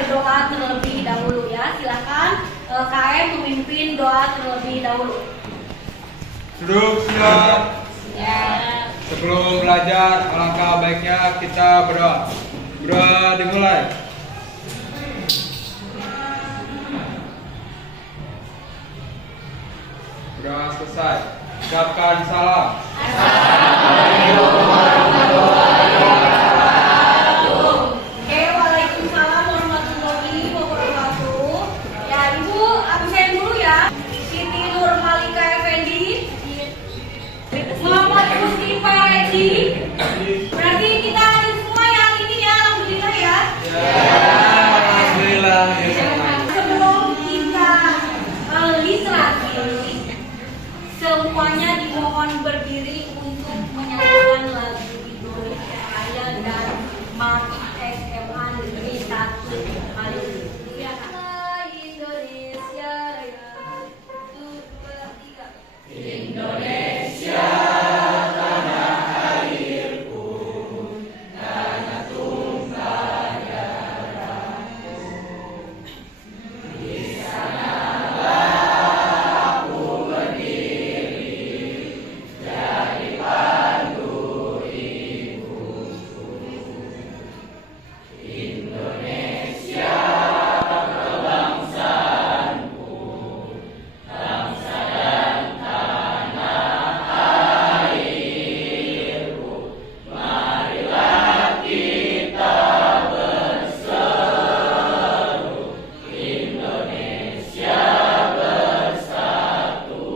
berdoa terlebih dahulu ya. Silakan KM memimpin doa terlebih dahulu. Duduk siap. Ya. Sebelum belajar, alangkah baiknya kita berdoa. Berdoa dimulai. Berdoa selesai. Ucapkan salam. Assalamualaikum warahmatullahi wabarakatuh. Oke, waalaikumsalam warahmatullahi wabarakatuh. Ya, Ibu absen dulu ya. Siti Nur Malika Effendi, Muhammad Mustifa Redi. Berarti kita ada semua yang ini ya, alhamdulillah ya. Alhamdulillah. Sebelum kita list lagi, semuanya dimohon berdiri untuk menyanyikan lagu Indonesia Raya dan March SMA Negeri 1 Haleluya. Indonesia Raya 1, 2, 3. Indonesia tanah airku, tanah tumpah darahku. Di sanalah aku berdiri, jadi pandu ibuku. Indonesia kebangsaanku, bangsa dan tanah airku. Marilah kita berseru, Indonesia bersatu.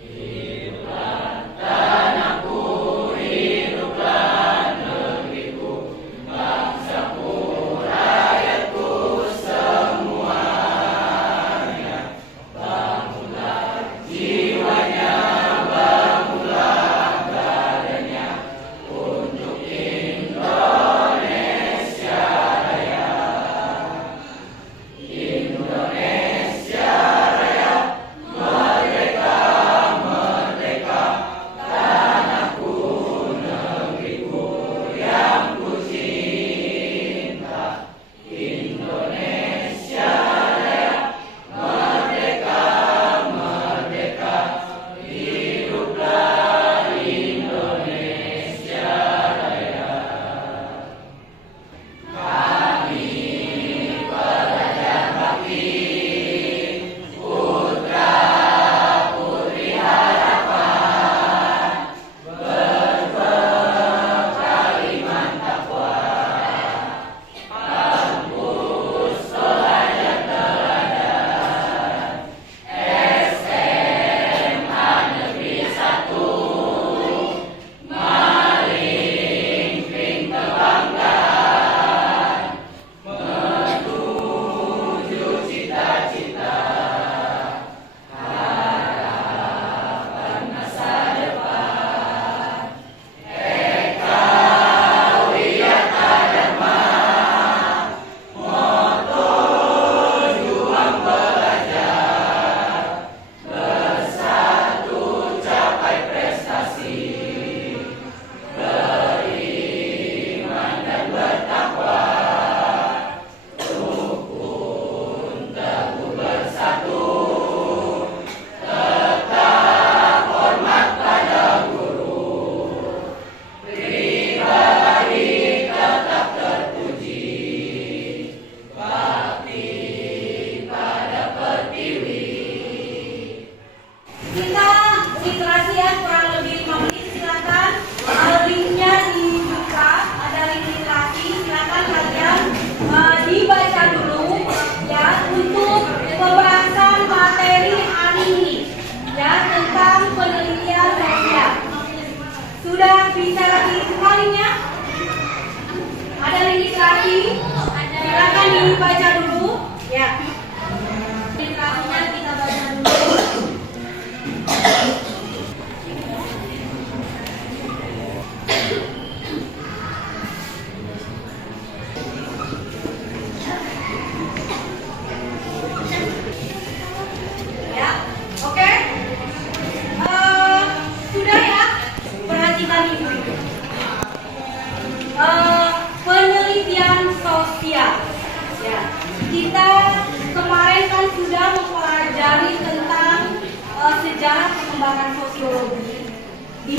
Hiduplah tanahku, hiduplah negeriku, bangsaku, rakyatku semuanya. Bangunlah jiwanya, bangunlah badannya untuk Indonesia Raya. Indonesia Raya, merdeka, merdeka, tanahku, negeriku yang ku cinta. Indonesia Raya, merdeka, merdeka, hiduplah Indonesia Raya. Kami pelajar bakti, putra putri harapan, berbekal iman takwa, kampus pelajar teladan, SMA Negeri 1, Malingping kebanggaan, menuju cita-cita, harapan masa depan. Eka Wiyata Dharma, moto juang belajar, bersatu capai prestasi, beriman dan bertakwa, rukun teguh bersatu, tetap hormat pada guru, pribadi tetap terpuji, bakti pada pertiwi. Kita literasi ya, kurang lebih 5 menit, silakan. Linknya dibuka, ada link literasi, silakan kalian dibaca dulu ya untuk pembahasan materi hari ini ya tentang penelitian sosial. Sudah bisa dibuka linknya? Ada link literasi, silakan dibaca dulu ya. Literasinya kita baca dulu. Ya, oke. Sudah ya, perhatikan ini. Penelitian sosial.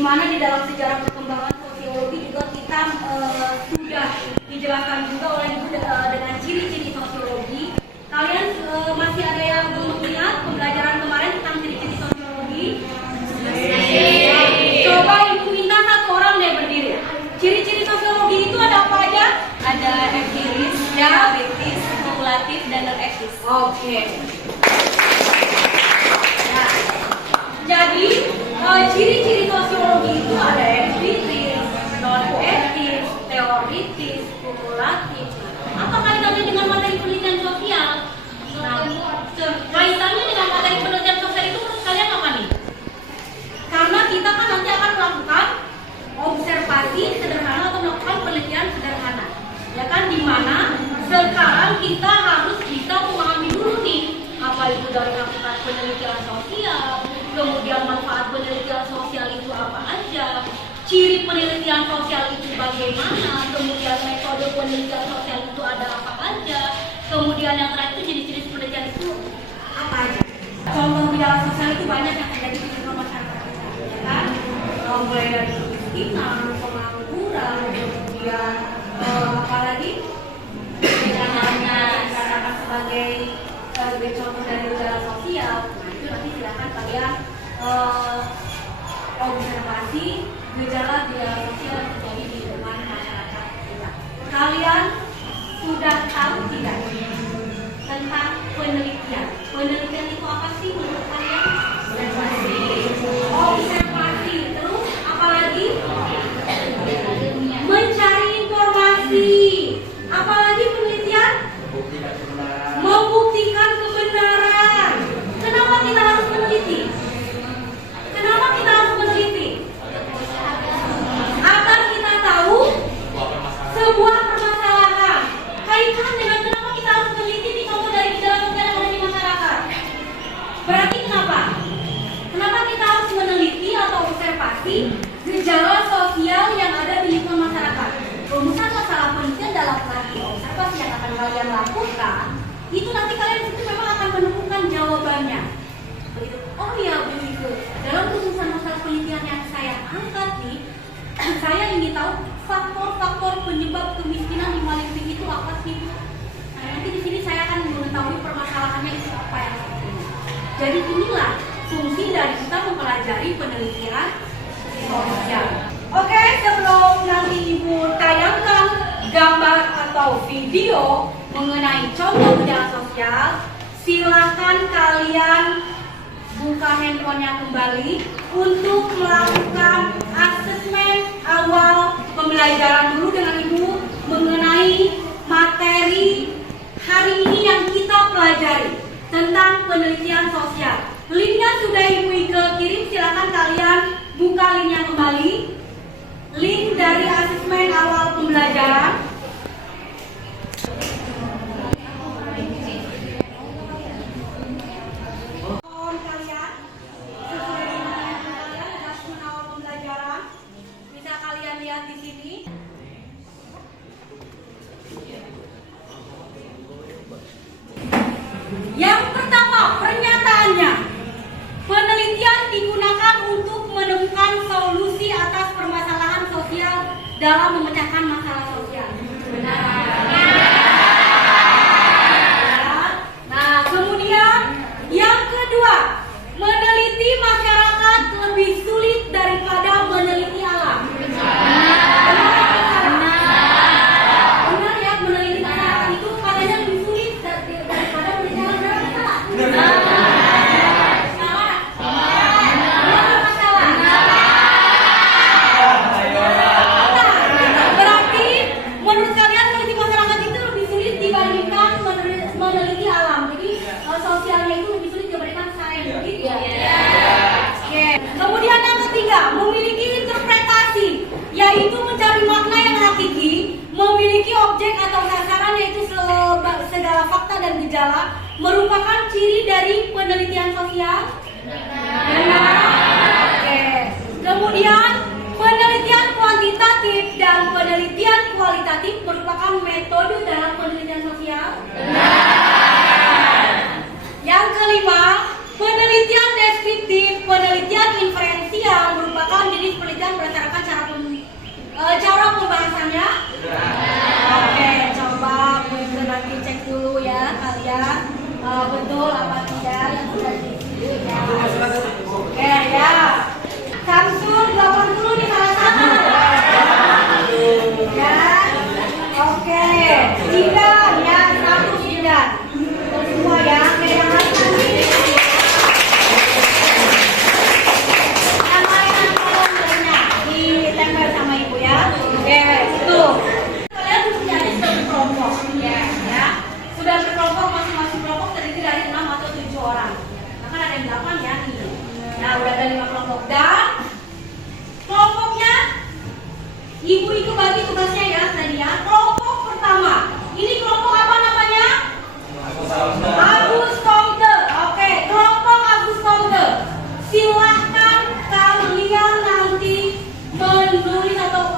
mana di dalam sejarah perkembangan sosiologi juga kita sudah dijelaskan juga oleh Ibu dengan ciri-ciri sosiologi. Kalian masih ada yang belum ingat pembelajaran kemarin tentang ciri-ciri sosiologi? Coba Ibu minta satu orang deh berdiri. Ciri-ciri sosiologi itu ada apa aja? Ada empiris, teoritis, kumulatif, dan non-eksis. Oke. Nah, jadi ciri-ciri sosiologi itu ada empiris, non-eksis, teoritis, kumulatif. Apa kaitannya dengan materi penelitian sosial? Nah, kaitannya dengan materi penelitian sosial itu menurut kalian apa nih? Karena kita kan nanti akan melakukan observasi sederhana atau melakukan penelitian sederhana, ya kan, dimana sekarang kita harus bisa memahami dulu nih apa itu dari hakikat penelitian sosial, kemudian manfaat penelitian sosial itu apa aja, ciri penelitian sosial itu bagaimana, kemudian metode penelitian sosial itu ada apa aja, kemudian yang terakhir itu jenis-jenis penelitian itu apa aja. Contoh penelitian sosial itu banyak yang terjadi di lingkungan masyarakat, ya kan, mulai dari kemiskinan, pengangguran, kemudian apalagi dikatakan sebagai contoh dari gejala sosial. Nah itu nanti silakan kalian observasi gejala sosial yang terjadi di lingkungan masyarakat kita. Kalian sudah tahu tidak tentang penelitian? Penelitian itu apa sih menurut kalian? Observasi. Terus apalagi? Mencari informasi. Apalagi penelitian? Membuktikan kebenaran. Kenapa kita harus meneliti? Kenapa kita harus meneliti? Agar kita tahu sebuah permasalahan. Kaitan dengan kenapa kita harus meneliti di contoh dari gejala sosial yang ada di masyarakat. Berarti kenapa? Kenapa kita harus meneliti atau observasi gejala sosial yang ada di lingkungan masyarakat? Rumusan masalah penelitian dalam arti observasi yang akan kalian lakukan, itu nanti kalian itu memang akan menemukan jawabannya. Begitu. Oh iya begitu. Dalam rumusan masalah penelitian yang saya angkat nih, saya ingin tahu faktor-faktor penyebab kemiskinan di Malaysia itu apa sih? Nah, nanti di sini saya akan mengetahui permasalahannya itu apa yang seperti ini. Jadi inilah fungsi dari kita mempelajari penelitian sosial. Oke, sebelum nanti Ibu tayangkan gambar atau video mengenai contoh gejala sosial, silakan kalian buka handphonenya kembali untuk melakukan asesmen awal pembelajaran dulu dengan Ibu mengenai materi hari ini yang kita pelajari tentang penelitian sosial. Linknya sudah Ibu Ike kirim, silakan kalian buka linknya kembali. Link dari asesmen awal pembelajaran. Bisa kalian lihat di sini. Yang pertama, pernyataannya. Penelitian digunakan untuk menemukan solusi atas permasalahan sosial dalam memecahkan masalah sosial. Benar. Nah, kemudian yang kedua, meneliti masyarakat lebih sulit daripada meneliti alam. Benar ya, meneliti masyarakat itu katanya lebih sulit daripada meneliti alam. Benar. Kemudian yang ketiga, memiliki interpretasi, yaitu mencari makna yang hakiki, memiliki objek atau sasaran yaitu segala fakta dan gejala, merupakan ciri dari penelitian sosial. Benar. Oke. Kemudian penelitian kuantitatif dan penelitian kualitatif merupakan metode dalam penelitian sosial. Benar. Yang kelima, penelitian deskriptif, penelitian inferensial merupakan jenis penelitian semuanya? Oke, coba Bunker nanti cek dulu ya kalian betul apa tidak yang sudah diisi ya. Oke ya. Samsul 80 nih salah satu. Ya. Oke. Zidan ya, 1 Zidan. Semua ya, oke yang lain nanti. Yang lain nanti tolong ditempel sama ibu ya. Oke, itu. Kalian sudah berkelompok ya. Sudah berkelompok, masing-masing kelompok terdiri dari 6 atau 7 orang. Nah, kan ada yang 8 ya nih. Nah, udah ada 5 kelompok dan kelompoknya ibu itu bagi tugasnya ya tadi ya. Kelompok pertama. Ini kelompok apa namanya? Agus Komte. Oke, kelompok Agus Komte. Silahkan kalian nanti menulis atau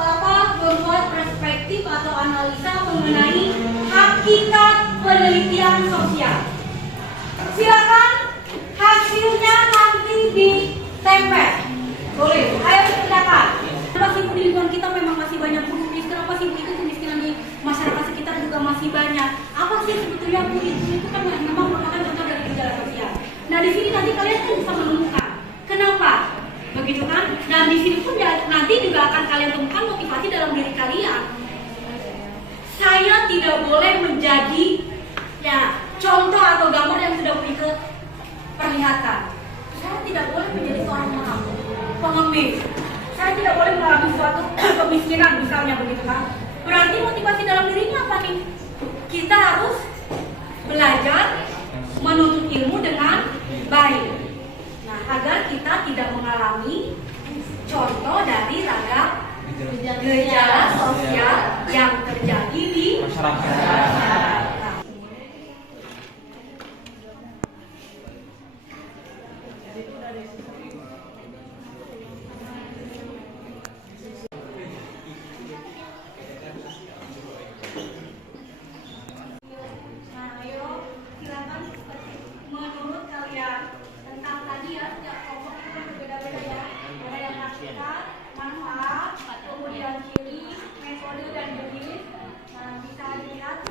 membuat perspektif atau analisa mengenai hakikat penelitian sosial. Silakan hasilnya nanti ditempel. Boleh. Ayo silakan. Kenapa sih di lingkungan kita memang masih banyak buruh miskin? Kenapa sih itu kemiskinan di masyarakat sekitar juga masih banyak? Apa sih sebetulnya buruh itu kan memang merupakan contoh dari gejala sosial. Nah di sini nanti kalian kan bisa menemukan kenapa begitu kan? Dan di sini pun nanti juga akan kalian temukan motivasi dalam diri kalian. Saya tidak boleh menjadi ya contoh atau gambar yang sudah perlihatkan. Saya tidak boleh menjadi seorang pengemis. Saya tidak boleh mengalami suatu kemiskinan misalnya begitu kan. Berarti motivasi dalam dirinya apa nih? Kita harus belajar menuntut ilmu dengan baik. Nah, agar kita tidak mengalami contoh dari ragam gejala sosial yang terjadi di masyarakat. Manfaat, kemudian ciri, metode dan jenis bisa dilihat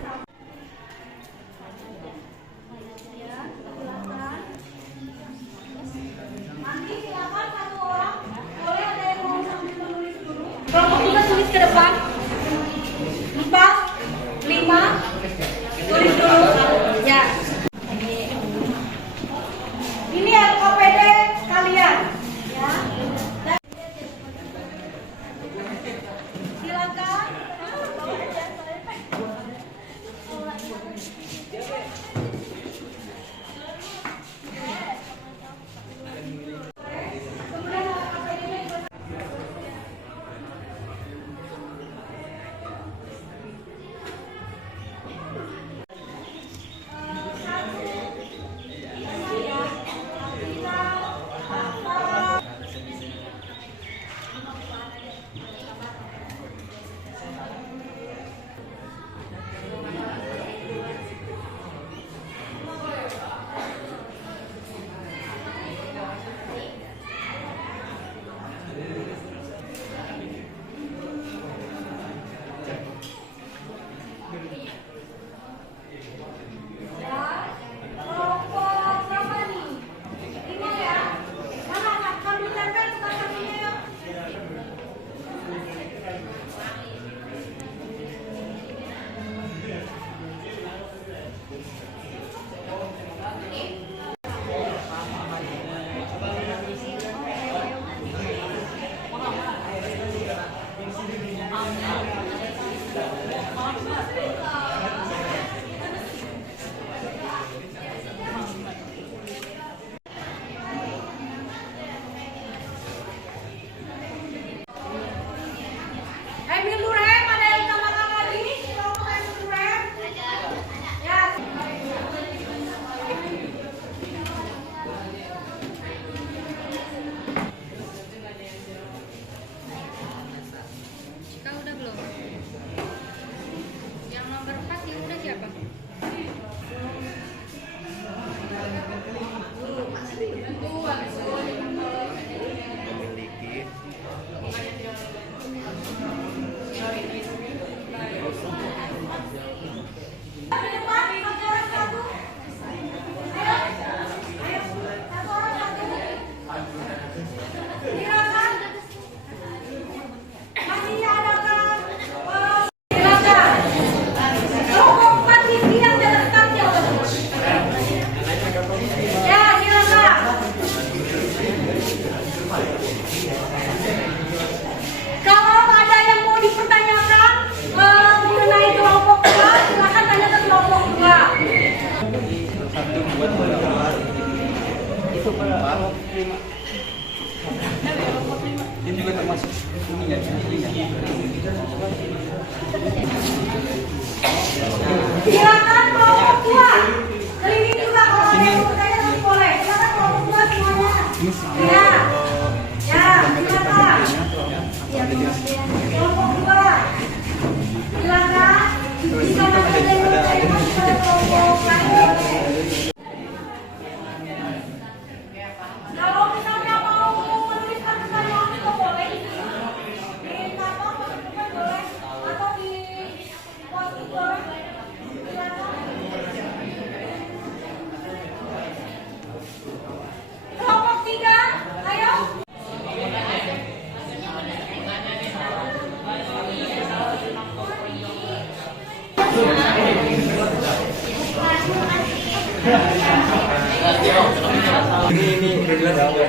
Ini udah jelas ya.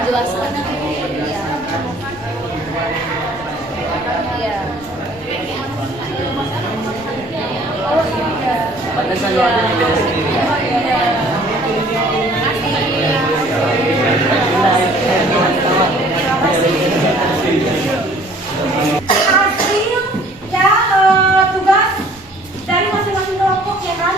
Menjelaskan Pantesan lu ada beda sendiri. Hasil ya tugas dari masing-masing kelompok ya kan.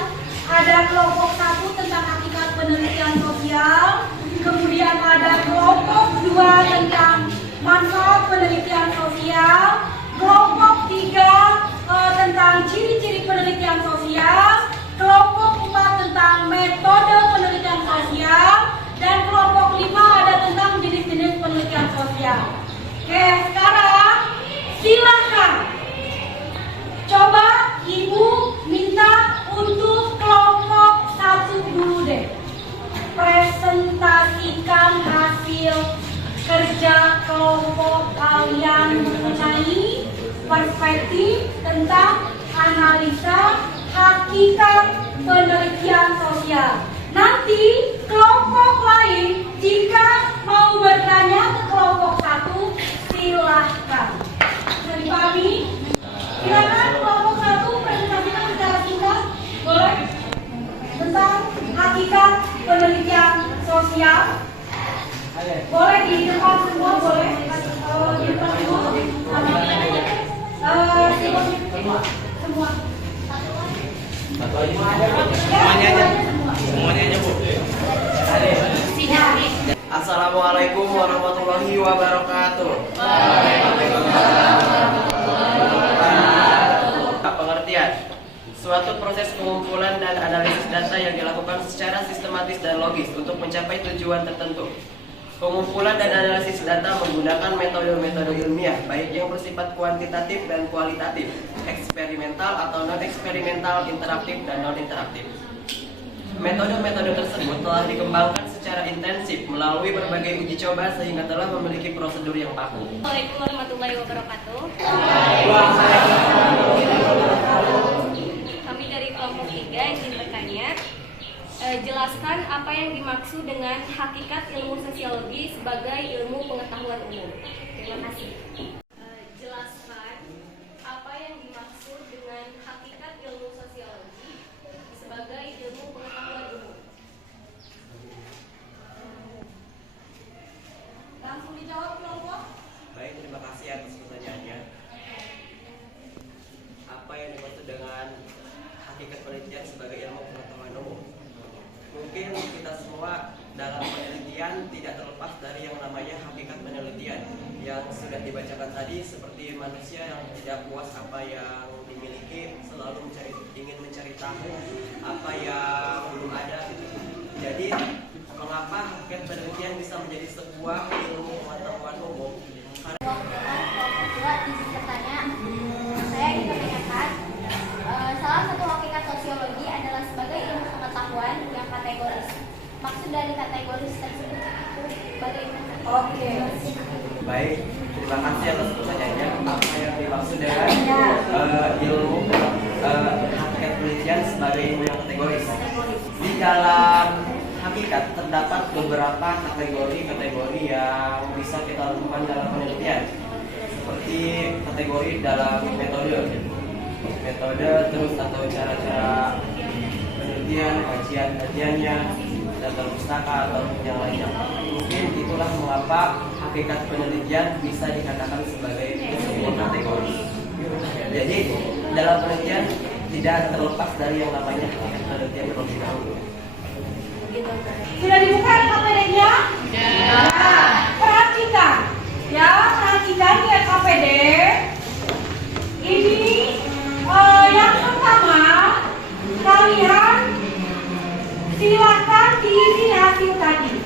Ada kelompok 1 tentang hakikat penelitian sosial, kemudian ada kelompok 2 tentang manfaat penelitian sosial, kelompok 3 tentang ciri-ciri penelitian sosial, kelompok 4 tentang metode penelitian sosial, dan kelompok 5 ada tentang jenis-jenis penelitian sosial. Oke, sekarang silakan. Coba Ibu minta untuk kelompok 1 dulu deh. Presentasikan hasil kerja kelompok kalian mengenai perspektif tentang analisa hakikat penelitian sosial. Nanti kelompok lain jika mau bertanya ke kelompok 1 silahkan. Bisa dipahami? Silakan kelompok 1 presentasikan secara singkat, boleh? Tentang hakikat penelitian sosial. Boleh di depan semua, boleh? Di depan semua. Semua. Semuanya aja, Bu. Assalamualaikum warahmatullahi wabarakatuh. Pengertian: suatu proses pengumpulan dan analisis data yang dilakukan secara sistematis dan logis untuk mencapai tujuan tertentu. Pengumpulan dan analisis data menggunakan metode-metode ilmiah, baik yang bersifat kuantitatif dan kualitatif, eksperimental atau non-eksperimental, interaktif dan non-interaktif. Metode-metode tersebut telah dikembangkan secara intensif melalui berbagai uji coba sehingga telah memiliki prosedur yang baku. Assalamualaikum warahmatullahi wabarakatuh. Kami dari kelompok 3 ingin bertanya, jelaskan apa yang dimaksud dengan hakikat ilmu sosiologi sebagai ilmu pengetahuan umum. Terima kasih. Jelaskan apa yang dimaksud dengan hakikat ilmu sosiologi sebagai ilmu pengetahuan umum. Langsung dijawab kelompok. Baik, terima kasih atas pertanyaannya. Apa yang dimaksud dengan hakikat penelitian sebagai ilmu pengetahuan umum? Mungkin kita semua dalam penelitian tidak terlepas dari yang namanya hakikat penelitian yang sudah dibacakan tadi, seperti manusia yang tidak puas apa yang dimiliki, selalu ingin mencari tahu apa yang belum ada. Jadi mengapa hakikat penelitian bisa menjadi sebuah ilmu pengetahuan umum? Kelompok 2 izin bertanya, saya ingin menanyakan salah satu hakikat sosiologi adalah sebagai ilmu pengetahuan yang kategoris. Maksud dari kategoris tersebut itu bagaimana? Oke. Baik, terima kasih atas pertanyaannya. Apa yang dimaksud dengan ilmu hakikat penelitian sebagai ilmu yang kategoris? Di dalam hakikat terdapat beberapa kategori yang bisa kita lakukan dalam penelitian, seperti kategori dalam metode terus atau cara-cara penelitian, kajiannya, data pustaka atau yang lainnya. Mungkin itulah mengapa hakikat penelitian bisa dikatakan sebagai sebuah kategori. Jadi dalam penelitian tidak terlepas dari yang namanya hakikat penelitian terlebih dahulu. Sudah dibuka KPD-nya? Ya. Perhatikan. Ya, perhatikan di KPD. Ini yang pertama, kalian silakan diisi hasil tadi.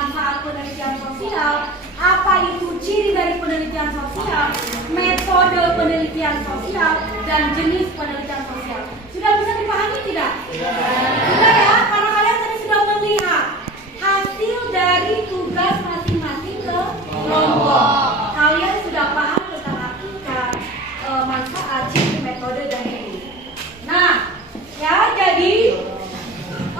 manfaat penelitian sosial, apa itu ciri dari penelitian sosial, metode penelitian sosial, dan jenis penelitian sosial. Sudah bisa dipahami tidak? Sudah ya, karena kalian tadi sudah melihat hasil dari tugas masing-masing ke kelompok. Kalian sudah paham tentang hakikat, manfaat, ciri, metode, dan jenis. Nah, ya jadi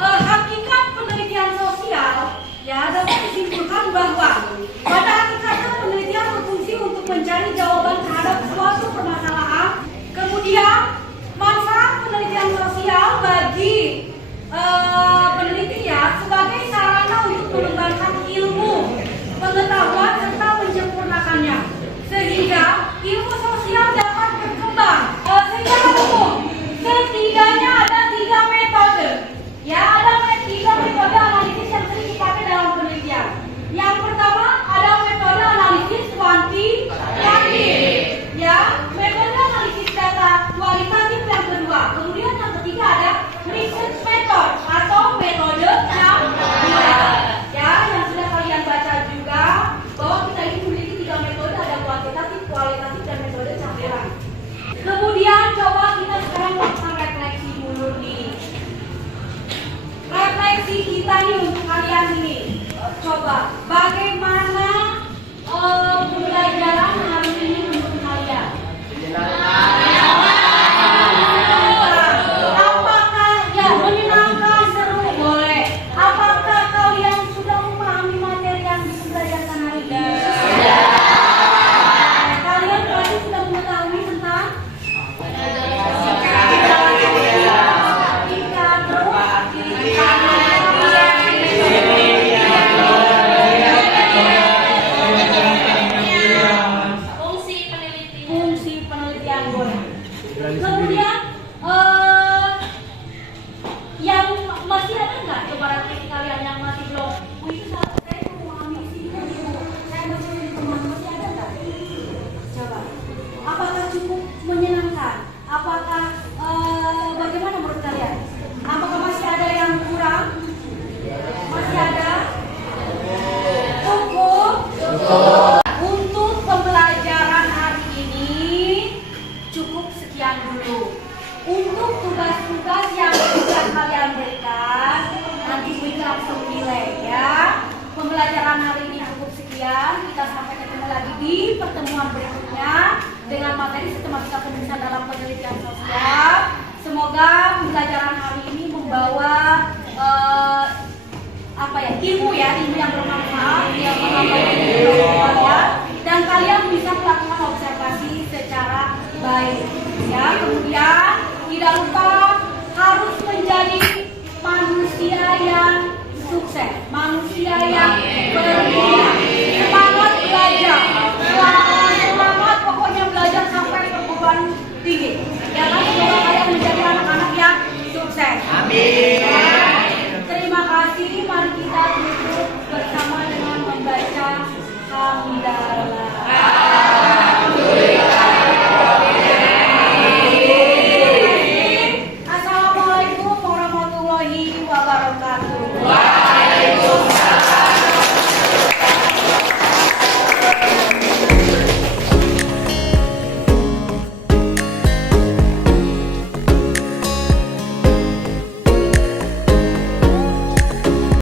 hakikat penelitian sosial ya dapat disimpulkan bahwa pada hakikatnya penelitian berfungsi untuk mencari jawaban terhadap suatu permasalahan. Kemudian manfaat penelitian sosial bagi peneliti ya sebagai sarana untuk mengembangkan ilmu, pengetahuan serta menyempurnakannya sehingga ilmu sosial dapat berkembang. Secara umum setidaknya ada 3 metode. Ya, ada 3 metode analisis yang sering dipakai dalam penelitian. Yang pertama ada metode analisis kuantitatif. Ya, metode analisis data kualitatif yang kedua. Kemudian yang ketiga ada research method atau metode campuran. Ya, yang sudah kalian baca juga bahwa kita ini memiliki 3 metode, ada kuantitatif, kualitatif, dan metode campuran. Kemudian coba kita sekarang lakukan refleksi dulu nih. Refleksi kita nih untuk kalian ini. Coba bagaimana pembelajaran hari ini menurut kalian? Apakah ya menyenangkan, seru, boleh? Apakah kalian sudah memahami materi yang dipelajarkan hari ini? Kalian berarti sudah mengetahui tentang fungsi penelitian boleh. Kemudian yang masih ada nggak coba refleksi kalian yang masih belum? Itu saya mau memahami isinya dulu. Saya masih teman masih ada nggak? Coba. Apakah cukup menyenangkan? Apakah bagaimana menurut kalian? Apakah masih ada yang kurang? Masih ada? Cukup? Untuk pembelajaran hari ini cukup sekian dulu. Untuk tugas-tugas yang sudah kalian berikan nanti Wiki langsung nilai ya. Pembelajaran hari ini cukup sekian. Kita sampai ketemu lagi di pertemuan berikutnya dengan materi sistematika penulisan dalam penelitian sosial. Semoga pembelajaran hari ini membawa ilmu yang bermanfaat, yang menambah ilmu kalian, dan kalian bisa melakukan observasi secara baik. Ya, kemudian tidak lupa harus menjadi manusia yang sukses, manusia yang